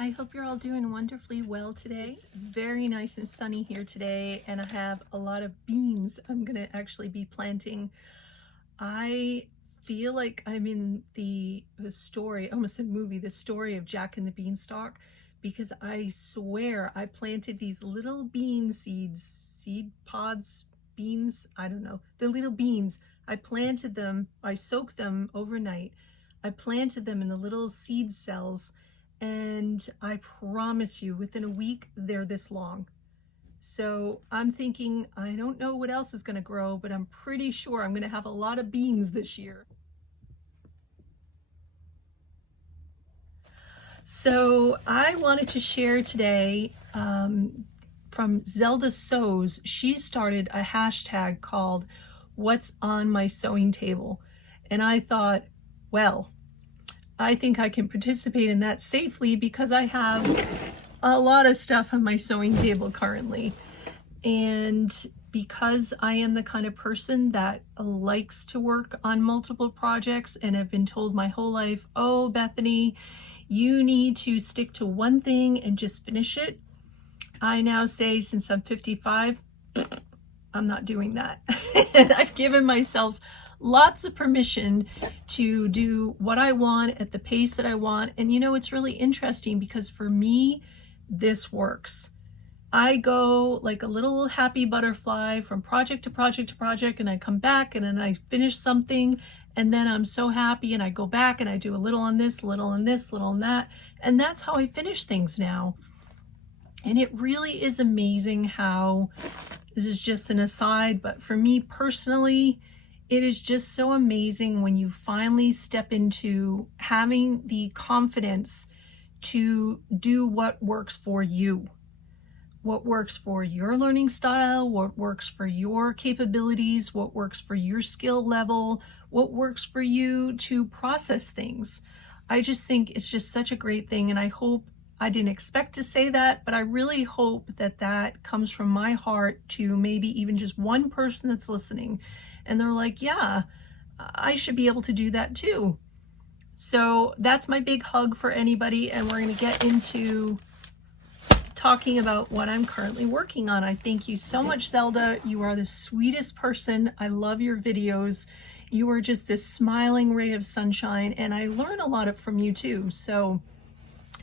I hope you're all doing wonderfully well today. It's very nice and sunny here today, and I have a lot of beans I'm gonna actually be planting. I feel like I'm in the story, almost a movie, the story of Jack and the Beanstalk, because I swear I planted these little bean seeds, seed pods, beans, I don't know, the little beans. I planted them, I soaked them overnight. I planted them in the little seed cells, and I promise you within a week they're this long. So I'm thinking, I don't know what else is going to grow, but I'm pretty sure I'm going to have a lot of beans this year. So I wanted to share today from zeldasews. She started a hashtag called "What's on my sewing table?" And I thought, well, I think I can participate in that safely because I have a lot of stuff on my sewing table currently. And because I am the kind of person that likes to work on multiple projects and have been told my whole life, oh, Bethany, you need to stick to one thing and just finish it. I now say, since I'm 55, I'm not doing that. And I've given myself lots of permission to do what I want at the pace that I want. And you know, it's really interesting because for me, this works. I go like a little happy butterfly from project to project to project, and I come back and then I finish something, and then I'm so happy and I go back and I do a little on this, little on this, little on that. And that's how I finish things now. And it really is amazing how, this is just an aside, but for me personally, it is just so amazing when you finally step into having the confidence to do what works for you, what works for your learning style, what works for your capabilities, what works for your skill level, what works for you to process things. I just think it's just such a great thing, and I hope, I didn't expect to say that, but I really hope that that comes from my heart to maybe even just one person that's listening. And they're like, yeah, I should be able to do that too. So that's my big hug for anybody. And we're going to get into talking about what I'm currently working on. I thank you so much, Zelda. You are the sweetest person. I love your videos. You are just this smiling ray of sunshine, and I learn a lot from you too. So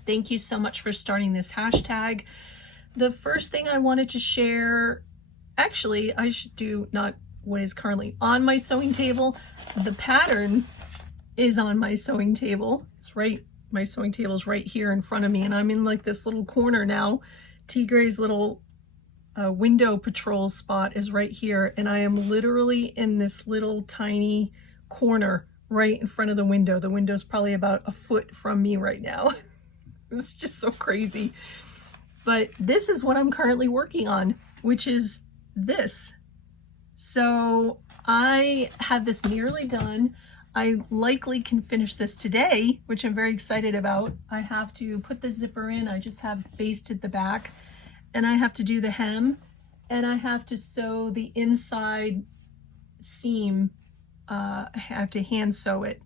thank you so much for starting this hashtag. The first thing I wanted to share, actually, I should do not what is currently on my sewing table. The pattern is on my sewing table. It's right, my sewing table is right here in front of me, and I'm in like this little corner now. T. Gray's little window patrol spot is right here, and I am literally in this little tiny corner right in front of the window. The window's probably about a foot from me right now. It's just so crazy. But this is what I'm currently working on, which is this. So I have this nearly done. I likely can finish this today, which I'm very excited about. I have to put the zipper in. I just have basted the back, and I have to do the hem, and I have to sew the inside seam. I have to hand sew it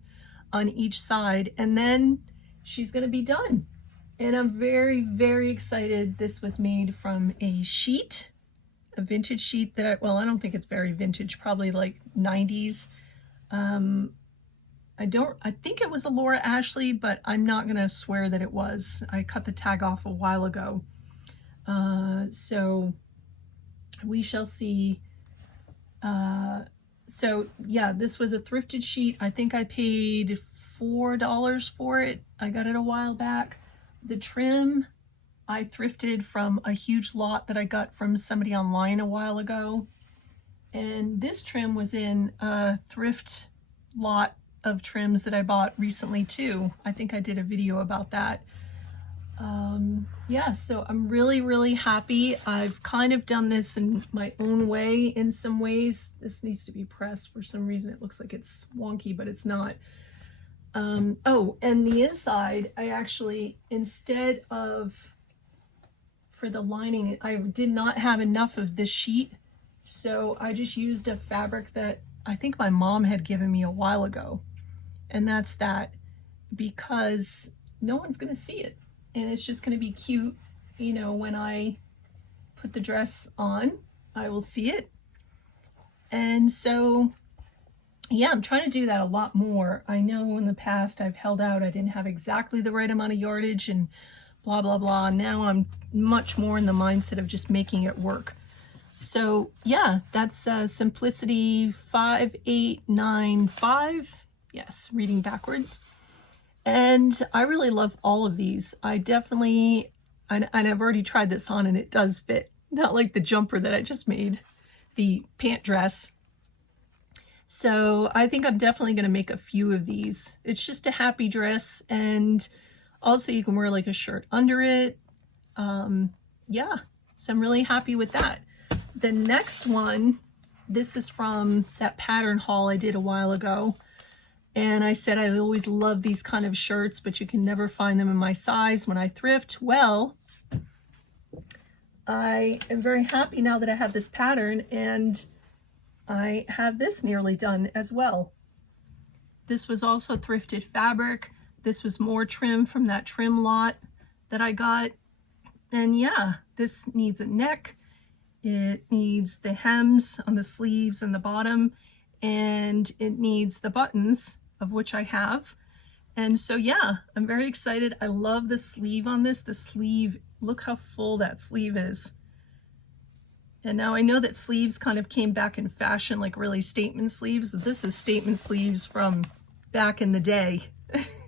on each side, and then she's gonna be done. And I'm very, very excited. This was made from a sheet, a vintage sheet that I don't think it's very vintage, probably like 90s. I think it was a Laura Ashley, but I'm not gonna swear that it was. I cut the tag off a while ago. So we shall see. So yeah, this was a thrifted sheet. I think I paid $4 for it. I got it a while back. The trim I thrifted from a huge lot that I got from somebody online a while ago. And this trim was in a thrift lot of trims that I bought recently too. I think I did a video about that. Yeah, so I'm really, really happy. I've kind of done this in my own way in some ways. This needs to be pressed for some reason. It looks like it's wonky, but it's not. Oh, and the inside, I actually, instead of, for the lining, I did not have enough of this sheet. So I just used a fabric that I think my mom had given me a while ago. And that's that, because no one's going to see it. and it's just going to be cute, you know, when I put the dress on, I will see it. And so, yeah, I'm trying to do that a lot more. I know in the past I've held out, I didn't have exactly the right amount of yardage and blah, blah, blah. Now I'm much more in the mindset of just making it work. So yeah, that's Simplicity 5895. Yes, reading backwards. And I really love all of these. I definitely, and I've already tried this on and it does fit. Not like the jumper that I just made, the pant dress. So I think I'm definitely going to make a few of these. It's just a happy dress, and also you can wear like a shirt under it. Yeah, so I'm really happy with that. The next one, this is from that pattern haul I did a while ago. And I said I always love these kind of shirts, but you can never find them in my size when I thrift. Well, I am very happy now that I have this pattern, and I have this nearly done as well. This was also thrifted fabric. This was more trim from that trim lot that I got. And yeah, this needs a neck. It needs the hems on the sleeves and the bottom, and it needs the buttons, of which I have. And so yeah, I'm very excited. I love the sleeve on this. The sleeve, look how full that sleeve is. And now I know that sleeves kind of came back in fashion, like really statement sleeves. This is statement sleeves from back in the day.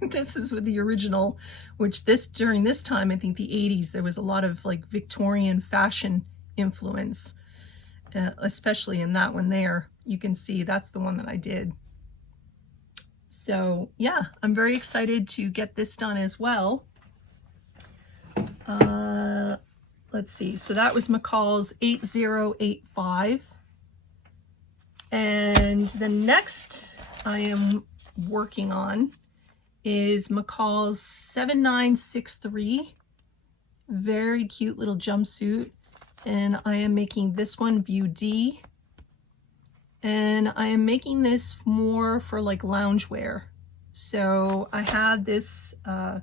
This is with the original, which during this time, I think the 80s, there was a lot of like Victorian fashion influence, especially in that one there. You can see that's the one that I did. So yeah, I'm very excited to get this done as well. Let's see, so that was McCall's 8085. And the next I am working on is McCall's 7963. Very cute little jumpsuit. And I am making this one view D. And I am making this more for like loungewear. So I have this, I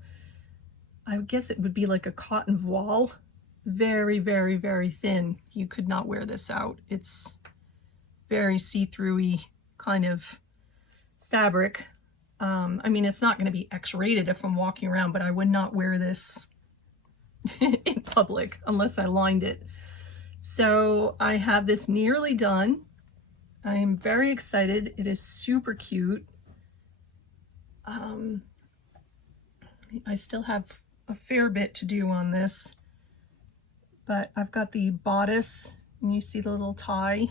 guess it would be like a cotton voile. Very, very, very thin. You could not wear this out. It's very see-through-y kind of fabric. I mean, it's not going to be X-rated if I'm walking around, but I would not wear this in public unless I lined it. So I have this nearly done. I am very excited. It is super cute. I still have a fair bit to do on this, but I've got the bodice, and you see the little tie,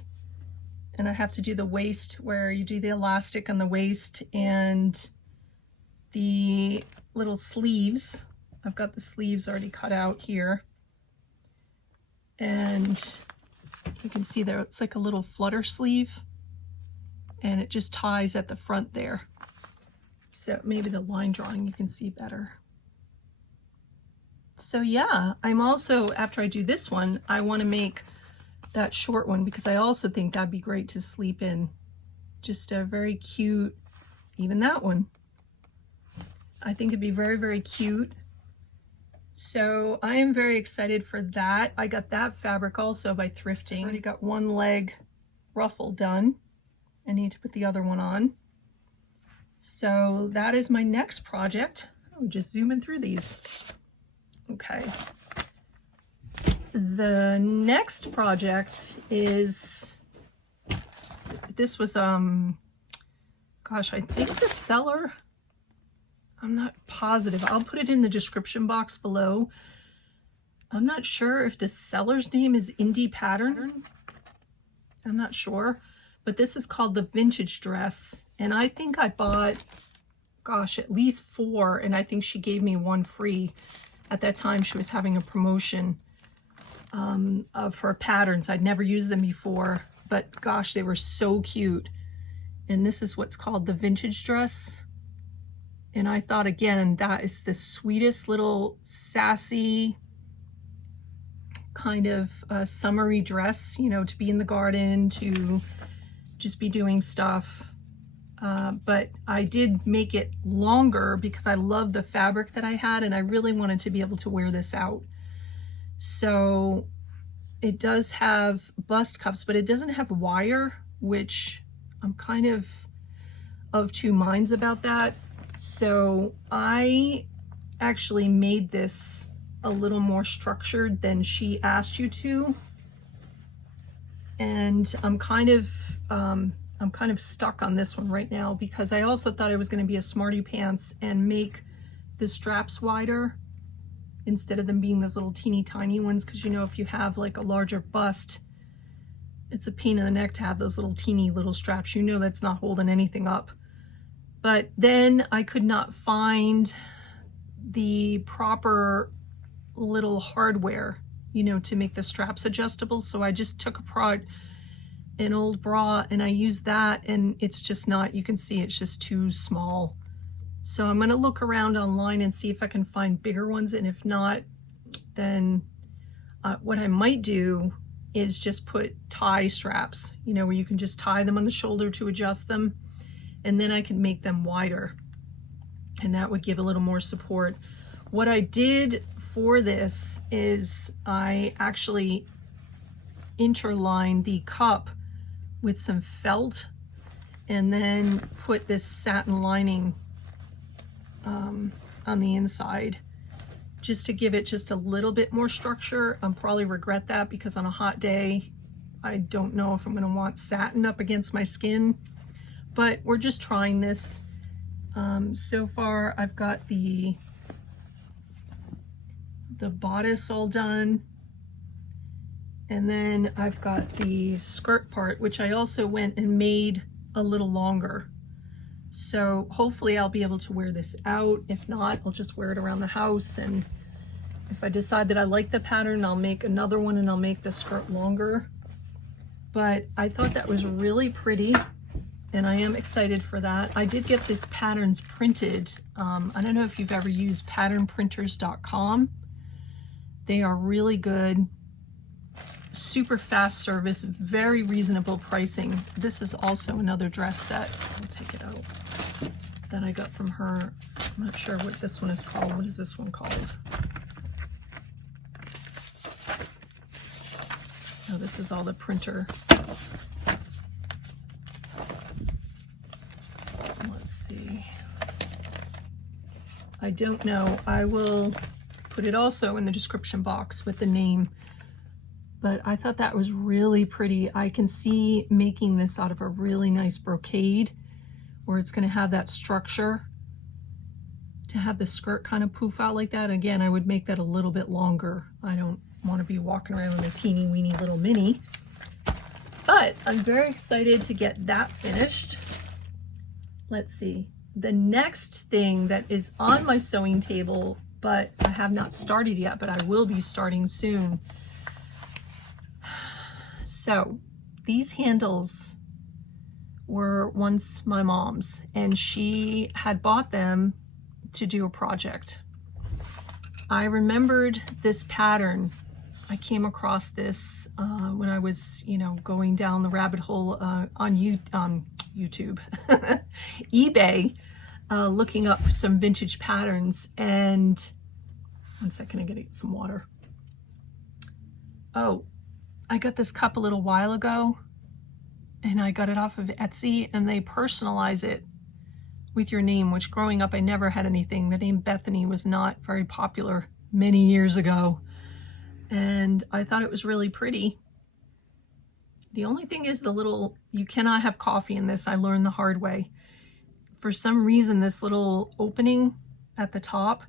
and I have to do the waist where you do the elastic on the waist, and the little sleeves. I've got the sleeves already cut out here, and you can see there it's like a little flutter sleeve, and it just ties at the front there. So maybe the line drawing you can see better. So yeah, I'm also, after I do this one, I want to make that short one because I also think that'd be great to sleep in. Just a very cute, even that one. I think it'd be very, very cute. So I am very excited for that. I got that fabric also by thrifting. I already got one leg ruffle done. I need to put the other one on. So that is my next project. I'm just zooming through these. Okay. The next project is, this was, gosh, I think the seller, I'm not positive. I'll put it in the description box below. I'm not sure if the seller's name is Indie Pattern. I'm not sure, but this is called the Vintage Dress. And I think I bought, gosh, at least 4, and I think she gave me 1 free. At that time, she was having a promotion of her patterns. I'd never used them before, but gosh, they were so cute. And this is what's called the Vintage Dress. And I thought, again, that is the sweetest little sassy kind of summery dress, you know, to be in the garden, to just be doing stuff. but I did make it longer because I love the fabric that I had and I really wanted to be able to wear this out. So it does have bust cups, but it doesn't have wire, which I'm kind of two minds about that. So I actually made this a little more structured than she asked you to. And I'm kind of stuck on this one right now because I also thought I was going to be a smarty pants and make the straps wider instead of them being those little teeny tiny ones, because you know, if you have like a larger bust, it's a pain in the neck to have those little teeny little straps. You know, that's not holding anything up. But then I could not find the proper little hardware, you know, to make the straps adjustable. So I just took an old bra and I used that, and it's just not, you can see it's just too small. So I'm going to look around online and see if I can find bigger ones, and if not, then what I might do is just put tie straps, you know, where you can just tie them on the shoulder to adjust them, and then I can make them wider, and that would give a little more support. What I did for this is I actually interlined the cup with some felt and then put this satin lining on the inside just to give it just a little bit more structure. I'll probably regret that because on a hot day I don't know if I'm going to want satin up against my skin, but we're just trying this. So far I've got the bodice all done, and then I've got the skirt part, which I also went and made a little longer. So hopefully I'll be able to wear this out. If not, I'll just wear it around the house, and if I decide that I like the pattern, I'll make another one and I'll make the skirt longer. But I thought that was really pretty, and I am excited for that. I did get this patterns printed. I don't know if you've ever used patternprinters.com. They are really good, super fast service, very reasonable pricing. This is also another dress that, I'll take it out, that I got from her. I'm not sure what this one is called. What is this one called? Oh, this is all the printer. Let's see. I don't know. I will put it also in the description box with the name. But I thought that was really pretty. I can see making this out of a really nice brocade where it's going to have that structure to have the skirt kind of poof out like that. Again, I would make that a little bit longer. I don't want to be walking around in a teeny weeny little mini. But I'm very excited to get that finished. Let's see. The next thing that is on my sewing table, but I have not started yet, but I will be starting soon. So these handles were once my mom's, and she had bought them to do a project. I remembered this pattern. I came across this when I was, you know, going down the rabbit hole on YouTube, eBay, looking up some vintage patterns. And one second, I gotta get some water. Oh, I got this cup a little while ago, and I got it off of Etsy, and they personalize it with your name, which growing up I never had anything. The name Bethany was not very popular many years ago, and I thought it was really pretty. The only thing is the little, you cannot have coffee in this. I learned the hard way. For some reason, this little opening at the top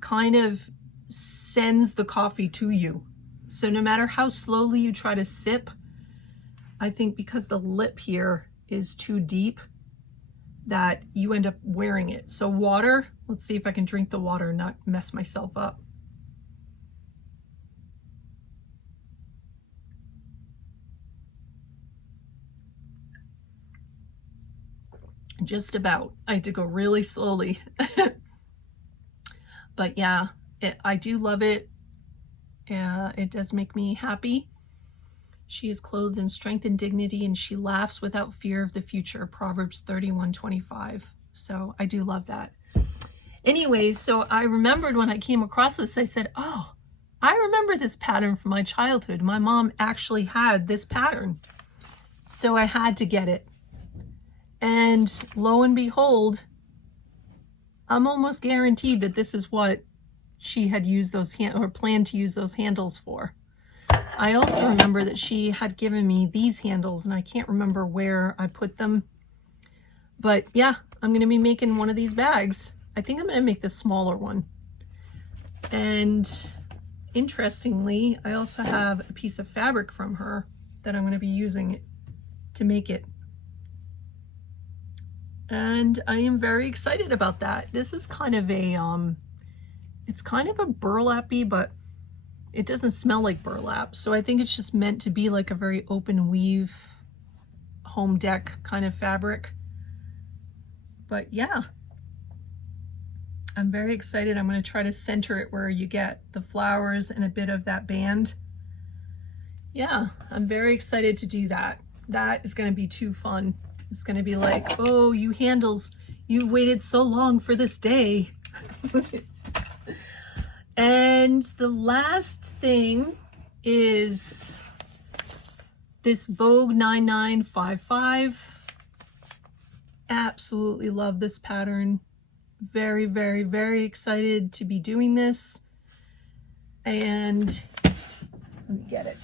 kind of sends the coffee to you. So no matter how slowly you try to sip, I think because the lip here is too deep, that you end up wearing it. So water, let's see if I can drink the water and not mess myself up. Just about. I had to go really slowly. But yeah, I do love it. It does make me happy. She is clothed in strength and dignity, and she laughs without fear of the future. Proverbs 31:25. So I do love that. Anyways, so I remembered when I came across this, I said, oh, I remember this pattern from my childhood. My mom actually had this pattern. So I had to get it. And lo and behold, I'm almost guaranteed that this is what she had used those or planned to use those handles for. I also remember that she had given me these handles, and I can't remember where I put them. But yeah, I'm going to be making one of these bags. I think I'm going to make the smaller one. And interestingly, I also have a piece of fabric from her that I'm going to be using to make it. And I am very excited about that. This is kind of a, it's kind of a burlap-y, but it doesn't smell like burlap. So I think it's just meant to be like a very open weave home deck kind of fabric. But yeah, I'm very excited. I'm going to try to center it where you get the flowers and a bit of that band. Yeah, I'm very excited to do that. That is going to be too fun. It's going to be like, oh, you handles, you waited so long for this day. And the last thing is this Vogue 9955. Absolutely love this pattern. Very, very, very excited to be doing this. And let me get it.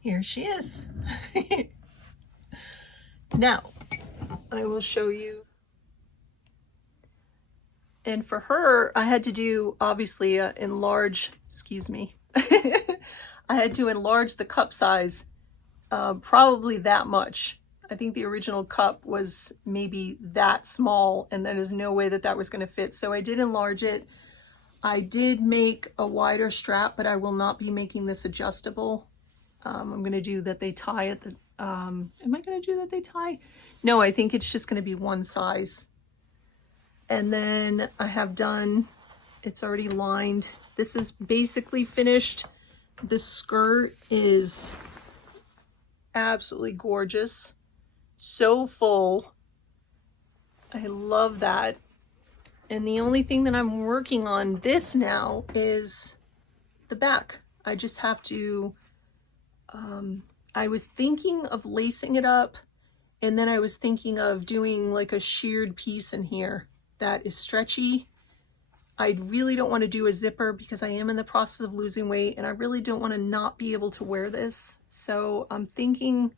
Here she is. Now, I will show you. And for her, I had to do, obviously, enlarge, excuse me. I had to enlarge the cup size, probably that much. I think the original cup was maybe that small, and there is no way that that was going to fit. So I did enlarge it. I did make a wider strap, but I will not be making this adjustable. I'm going to do that they tie at the, am I going to do that they tie? No, I think it's just going to be one size. And then I have done, it's already lined. This is basically finished. The skirt is absolutely gorgeous. So full. I love that. And the only thing that I'm working on this now is the back. I just have to, I was thinking of lacing it up, and then I was thinking of doing like a sheared piece in here that is stretchy. I really don't want to do a zipper because I am in the process of losing weight, and I really don't want to not be able to wear this. So I'm thinking,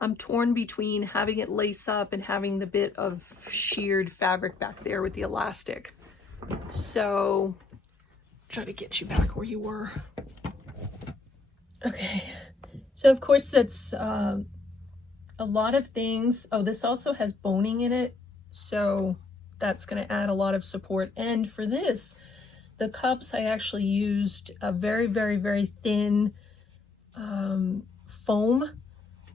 I'm torn between having it lace up and having the bit of sheared fabric back there with the elastic. So try to get you back where you were. Okay. So of course that's a lot of things. Oh, this also has boning in it. So that's going to add a lot of support. And for this, the cups, I actually used a very, very, very thin foam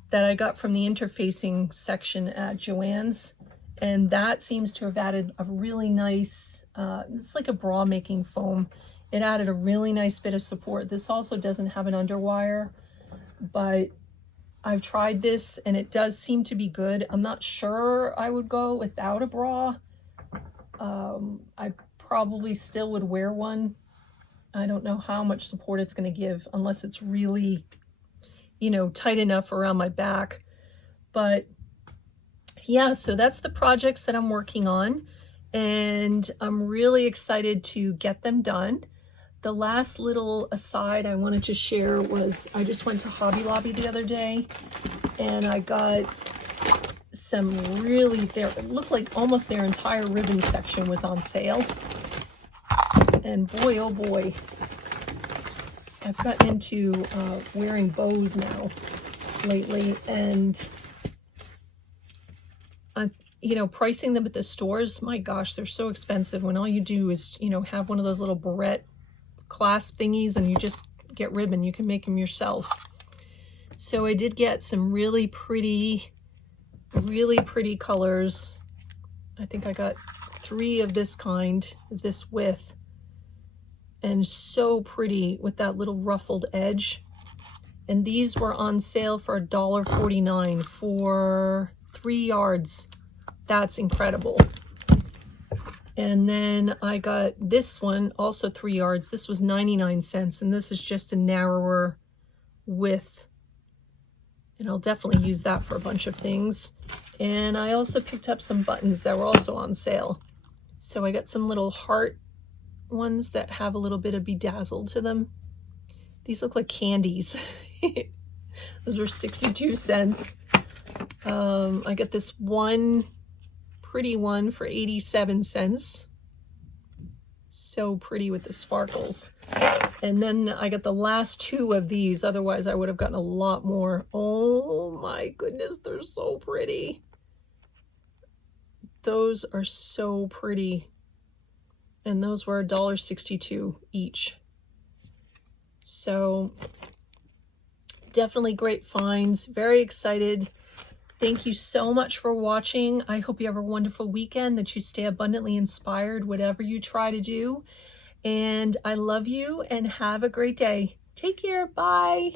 that I got from the interfacing section at Joann's. And that seems to have added a really nice, it's like a bra making foam. It added a really nice bit of support. This also doesn't have an underwire, but I've tried this and it does seem to be good. I'm not sure I would go without a bra. I probably still would wear one. I don't know how much support it's going to give unless it's really, you know, tight enough around my back. But yeah, so that's the projects that I'm working on, and I'm really excited to get them done. The last little aside I wanted to share was I just went to Hobby Lobby the other day and I got some really, it looked like almost their entire ribbon section was on sale. And boy, oh boy, I've gotten into wearing bows now lately, and you know, pricing them at the stores, my gosh, they're so expensive when all you do is, you know, have one of those little barrette clasp thingies and you just get ribbon. You can make them yourself. So I did get some really pretty colors. I think I got 3 of this kind, this width, and so pretty with that little ruffled edge. And these were on sale for $1.49 for 3 yards. That's incredible. And then I got this one, also 3 yards. This was 99 cents, and this is just a narrower width. And I'll definitely use that for a bunch of things. And I also picked up some buttons that were also on sale. So I got some little heart ones that have a little bit of bedazzled to them. These look like candies. Those were 62 cents. I got this one pretty one for 87 cents. So pretty with the sparkles. And then I got the last 2 of these. Otherwise I would have gotten a lot more. Oh my goodness, they're so pretty. Those are so pretty. And those were $1.62 each. So definitely great finds. Very excited. Thank you so much for watching. I hope you have a wonderful weekend, that you stay abundantly inspired, whatever you try to do. And I love you, and have a great day. Take care. Bye.